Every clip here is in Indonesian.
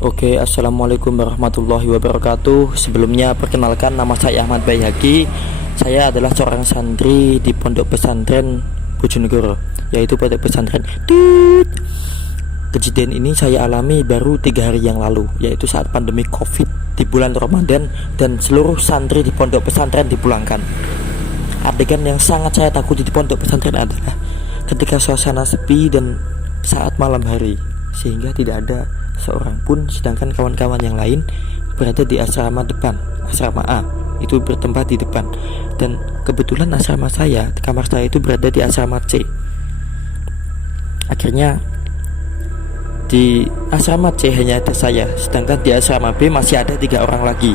Oke, assalamualaikum warahmatullahi wabarakatuh. Sebelumnya perkenalkan, nama saya Ahmad Bayhaqi. Saya adalah seorang santri di Pondok Pesantren Bojonegoro, yaitu Pondok Pesantren Tit. Kejadian ini saya alami baru 3 hari yang lalu, yaitu saat pandemi COVID di bulan Ramadan dan seluruh santri di Pondok Pesantren dipulangkan. Adegan yang sangat saya takuti di Pondok Pesantren adalah ketika suasana sepi dan saat malam hari, sehingga tidak ada seorang pun, sedangkan kawan-kawan yang lain berada di asrama depan, asrama A itu bertempat di depan, dan kebetulan asrama saya, kamar saya itu berada di asrama C. Akhirnya di asrama C hanya ada saya, sedangkan di asrama B masih ada 3 orang lagi.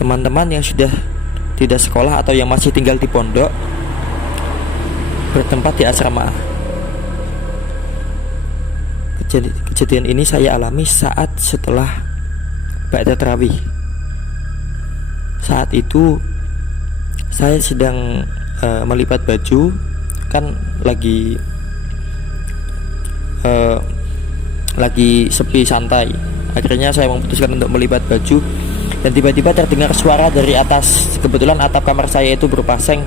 Teman-teman yang sudah tidak sekolah atau yang masih tinggal di pondok bertempat di asrama A. Kejadian ini saya alami saat setelah ba'da tarawih. Saat itu saya sedang melipat baju, kan lagi sepi santai. Akhirnya saya memutuskan untuk melipat baju, dan tiba-tiba terdengar suara dari atas. Kebetulan atap kamar saya itu berpasang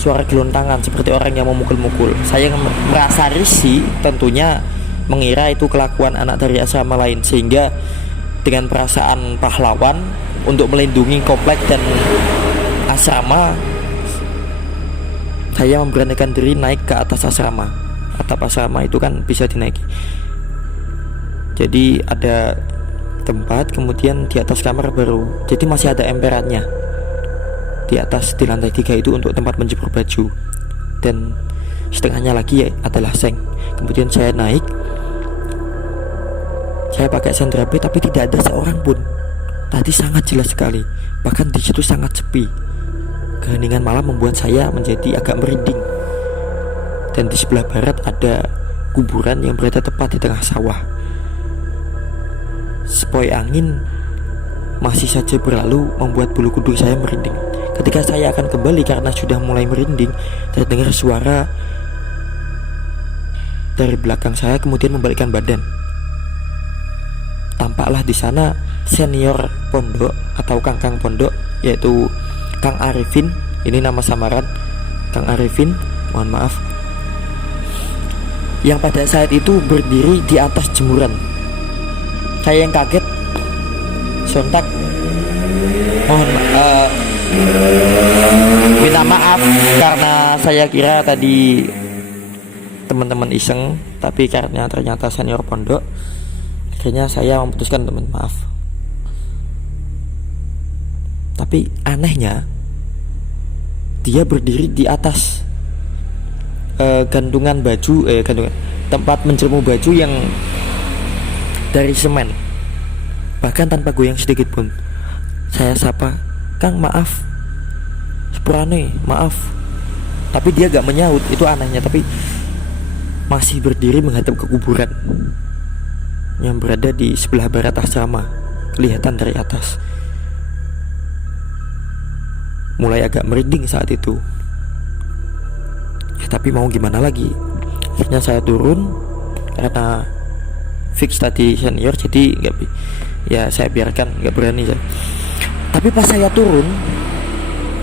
suara gelontangan seperti orang yang memukul-mukul. Saya merasa risih, tentunya mengira itu kelakuan anak dari asrama lain, sehingga dengan perasaan pahlawan untuk melindungi komplek dan asrama, saya memberanikan diri naik ke atas asrama. Atap asrama itu kan bisa dinaiki, jadi ada tempat, kemudian di atas kamar baru, jadi masih ada emperannya. Di atas, di lantai 3 itu untuk tempat menjemur baju, dan setengahnya lagi adalah seng. Kemudian saya naik, saya pakai sendrape, tapi tidak ada seorang pun. Tadi sangat jelas sekali, bahkan di situ sangat sepi. Keheningan malam membuat saya menjadi agak merinding. Dan di sebelah barat ada kuburan yang berada tepat di tengah sawah. Sepoi angin masih saja berlalu membuat bulu kuduk saya merinding. Ketika saya akan kembali karena sudah mulai merinding, terdengar suara dari belakang saya, kemudian membalikkan badan. Tampaklah di sana senior pondok atau kang pondok, yaitu Kang Arifin. Ini nama samaran, Kang Arifin, mohon maaf, yang pada saat itu berdiri di atas jemuran. Saya yang kaget, sontak minta maaf karena saya kira tadi teman-teman iseng, tapi karena ternyata senior pondok. Akhirnya saya memutuskan teman maaf. Tapi anehnya, dia berdiri di atas gantungan baju, tempat menjemur baju yang dari semen, bahkan tanpa goyang sedikit pun. Saya sapa, "Kang, maaf, sepurane, maaf." Tapi dia gak menyaut, itu anehnya. Tapi masih berdiri menghadap ke kuburan yang berada di sebelah barat asrama, kelihatan dari atas. Mulai agak merinding saat itu. Tapi mau gimana lagi? Akhirnya saya turun karena fix tadi senior, jadi saya biarkan, nggak berani saya. Tapi pas saya turun,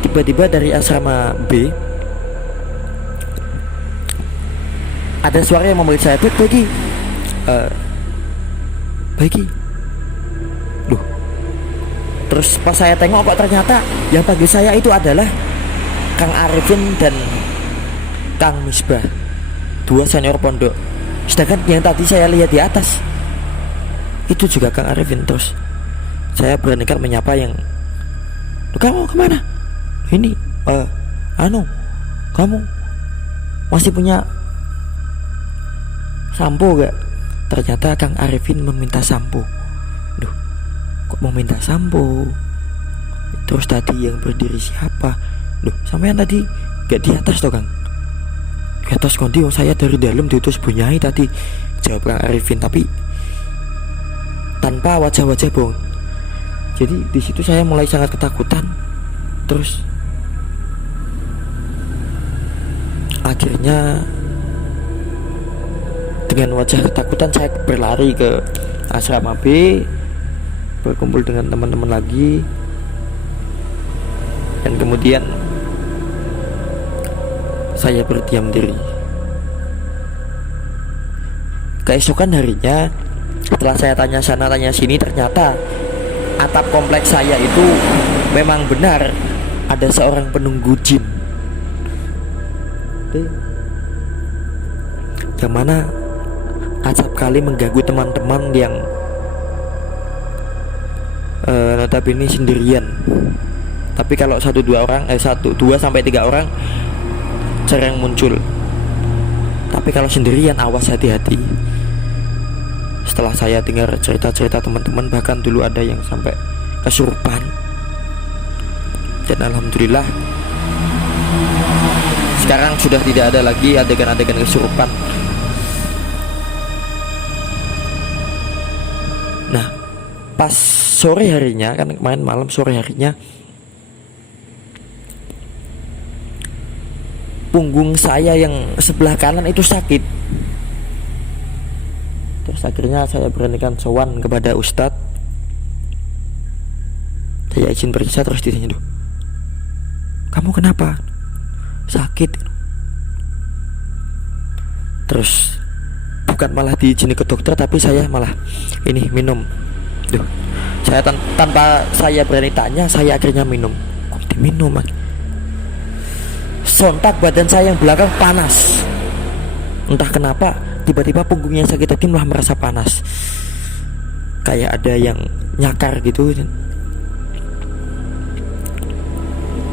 tiba-tiba dari asrama B ada suara yang memanggil saya, "Bagi, Baiki." Duh. Terus pas saya tengok, kok ternyata yang panggil saya itu adalah Kang Arifin dan Kang Misbah, 2 senior pondok. Sedangkan yang tadi saya lihat di atas itu juga Kang Arifin. Terus saya beranikan menyapa yang, "Kamu kemana? Ini kamu masih punya sampo gak?" Ternyata Kang Arifin meminta sampo. Duh, kok mau minta sampo? Terus tadi yang berdiri siapa? Duh, sampean tadi gak di atas toh, Kang? Di atas kondi, saya dari dalam diutus bunyai tadi, jawab Kang Arifin, tapi tanpa wajah-wajah bohong. Jadi di situ saya mulai sangat ketakutan. Terus akhirnya Dengan wajah ketakutan saya berlari ke asrama B, berkumpul dengan teman-teman lagi, dan kemudian saya berdiam diri. Keesokan harinya, setelah saya tanya sana tanya sini, ternyata atap kompleks saya itu memang benar ada seorang penunggu jin, yang mana acap kali mengganggu teman-teman yang notabene sendirian. Tapi kalau 1-2 orang, 1-2 sampai 3 orang sering muncul. Tapi kalau sendirian awas, hati-hati. Setelah saya dengar cerita-cerita teman-teman, bahkan dulu ada yang sampai kesurupan. Dan alhamdulillah sekarang sudah tidak ada lagi adegan-adegan kesurupan. Nah, pas sore harinya, kan kemarin malam, sore harinya punggung saya yang sebelah kanan itu sakit. Terus akhirnya saya beranikan sowan kepada ustadz. Saya izin periksa, terus ditanya, "Duh, kamu kenapa? Sakit?" Terus bukan malah diizini ke dokter, tapi saya malah ini minum. Duh, saya tanpa saya berani tanya, saya akhirnya minum. Kok diminum? Sontak badan saya yang belakang panas. Entah kenapa tiba-tiba punggungnya yang sakit tadi malah merasa panas, kayak ada yang nyakar gitu.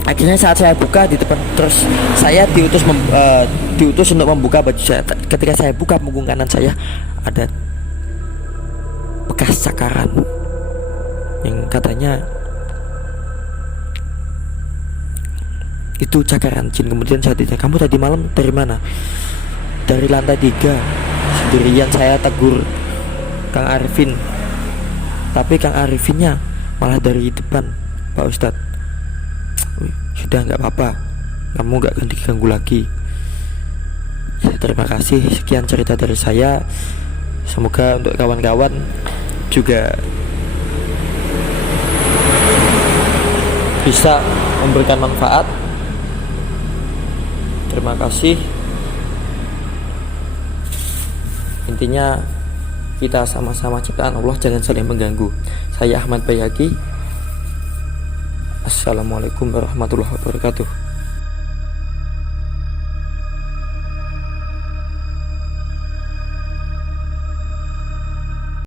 Akhirnya saat saya buka di depan, terus saya diutus untuk membuka baju saya. Ketika saya buka punggung kanan saya, ada bekas cakaran yang katanya itu cakaran jin. Kemudian saya ditanya, "Kamu tadi malam dari mana?" "Dari lantai 3 sendirian." Saya tegur Kang Arifin, tapi Kang Arifinnya malah dari depan, "Pak Ustadz, sudah nggak apa-apa, kamu nggak akan diganggu lagi." Ya, terima kasih. Sekian cerita dari saya. Semoga untuk kawan-kawan juga bisa memberikan manfaat. Terima kasih. Intinya kita sama-sama ciptaan Allah, jangan saling mengganggu. Saya Ahmad Bayhaqi. Assalamualaikum warahmatullahi wabarakatuh.